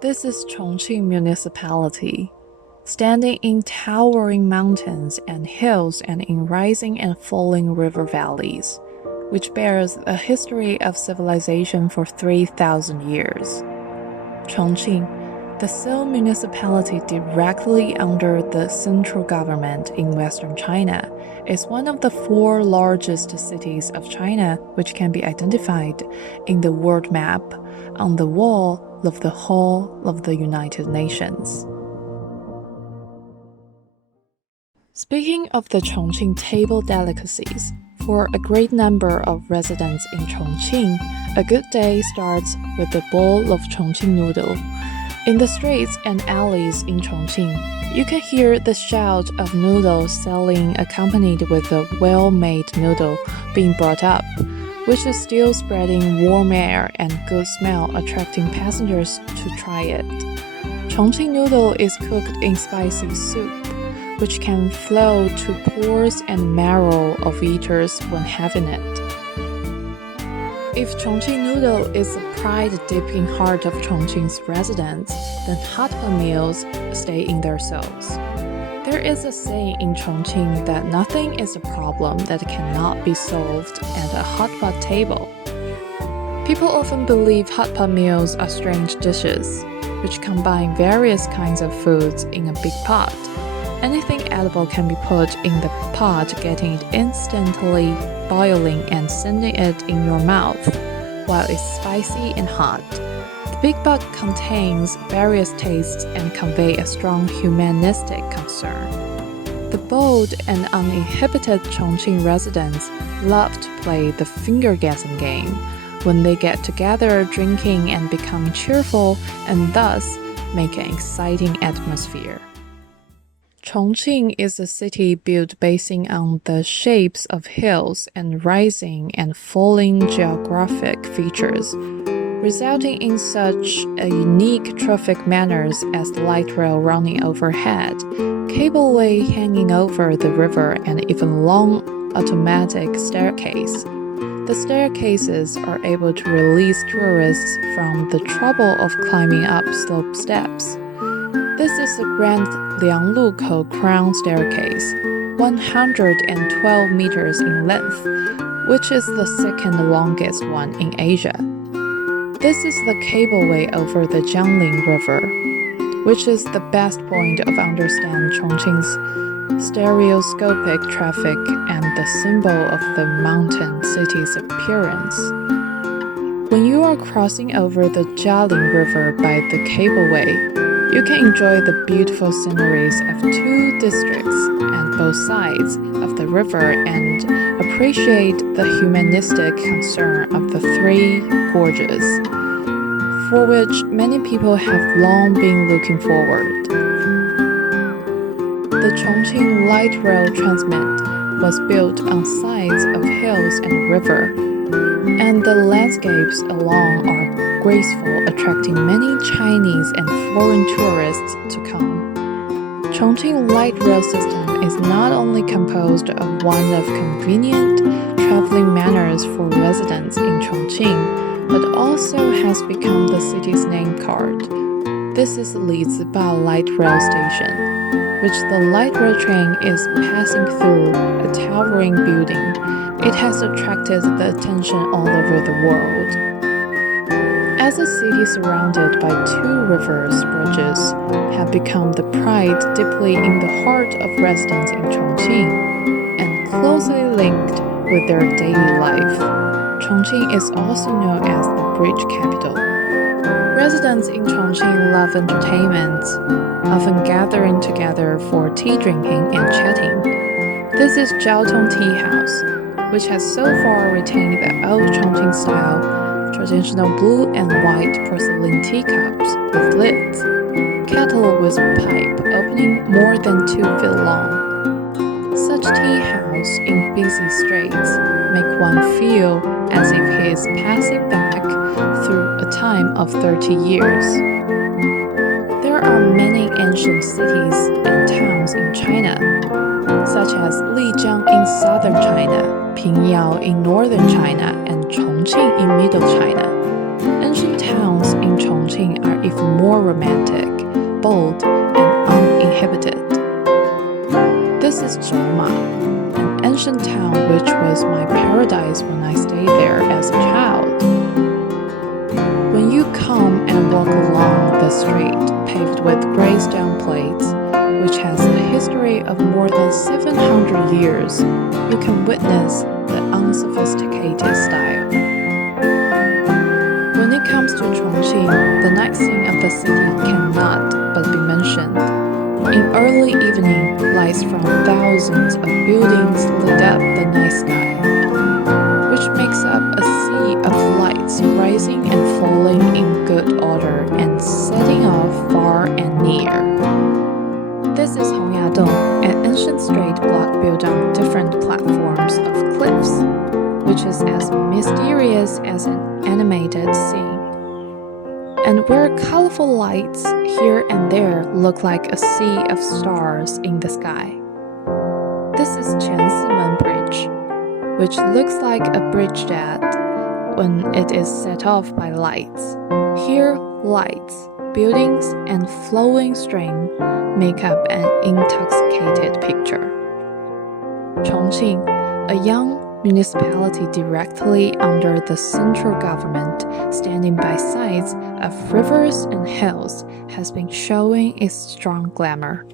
This is Chongqing municipality, standing in towering mountains and hills and in rising and falling river valleys, which bears a history of civilization for 3,000 years. Chongqing, the sole municipality directly under the central government in western China, is one of the 4 largest cities of China which can be identified in the world map on the wall of the Hall of the United Nations. Speaking of the Chongqing table delicacies, for a great number of residents in Chongqing, a good day starts with a bowl of Chongqing noodle. In the streets and alleys in Chongqing, you can hear the shout of noodles selling accompanied with a well-made noodle being brought up, which is still spreading warm air and good smell, attracting passengers to try it. Chongqing noodle is cooked in spicy soup, which can flow to pores and marrow of eaters when having it. If Chongqing noodle is the pride-dipping heart of Chongqing's residents, then hot pot meals stay in their souls. There is a saying in Chongqing that nothing is a problem that cannot be solved at a hot pot table. People often believe hot pot meals are strange dishes, which combine various kinds of foods in a big pot. Anything edible can be put in the pot, getting it instantly boiling and sending it in your mouth, while it's spicy and hot. The big pot contains various tastes and convey a strong humanistic concern. The bold and uninhibited Chongqing residents love to play the finger-guessing game when they get together drinking and become cheerful and thus make an exciting atmosphere. Chongqing is a city built basing on the shapes of hills and rising and falling geographic features, resulting in such a unique traffic manners as the light rail running overhead, cableway hanging over the river, and even long automatic staircase. The staircases are able to release tourists from the trouble of climbing up slope steps. This is the Grand Lianglukou Crown Staircase, 112 meters in length, which is the second longest one in Asia. This is the cableway over the Jiangling River, which is the best point of understand Chongqing's stereoscopic traffic and the symbol of the mountain city's appearance. When you are crossing over the Jiangling River by the cableway, you can enjoy the beautiful sceneries of 2 districts and both sides of the river and appreciate the humanistic concern of the 3 gorges, for which many people have long been looking forward. The Chongqing Light Rail Transmit was built on sides of hills and river, and the landscapes along are graceful, attracting many Chinese and foreign tourists to come. Chongqing Light Rail System is not only composed of one of convenient traveling manners for residents in Chongqing, but also has become the city's name card. This is Lizibao Light Rail Station, which the light rail train is passing through a towering building. It has attracted the attention all over the world. As a city surrounded by 2 rivers, bridges have become the pride deeply in the heart of residents in Chongqing and closely linked with their daily life. Chongqing is also known as the bridge capital. Residents in Chongqing love entertainment, often gathering together for tea drinking and chatting. This is Jiaotong Tea House, which has so far retained the old Chongqing style, traditional blue and white porcelain teacups with lids, kettle with pipe opening more than 2 feet long. Such tea house in busy streets make one feel as if he is passing back through a time of 30 years. There are many ancient cities and towns in China, such as Lijiang in southern China, Pingyao in northern China, and Chongqing in middle China. Ancient towns in Chongqing are even more more romantic, bold, and uninhibited. This is Zhang, an ancient town which was my paradise when I stayed there as a child. When you come and walk along the street paved with grey stone plates, which has a history of more than 700 years, you can witness the unsophisticated style. When it comes to Chongqing, the night scene of the city cannot but be mentioned. In early evening, lights from thousands of buildings lit up the night sky, which makes up a sea of lights rising and falling in good order and setting off far and near. This is Hongyadong, an ancient straight block built on different platforms of cliffs, which is as mysterious as an animated scene, and where colorful lights here and there look like a sea of stars in the sky. This is Qiansimen Bridge, which looks like a bridge that, when it is set off by lights, here lights, buildings, and flowing stream make up an intoxicated picture. Chongqing, a young municipality directly under the central government, standing by sides of rivers and hills, has been showing its strong glamour.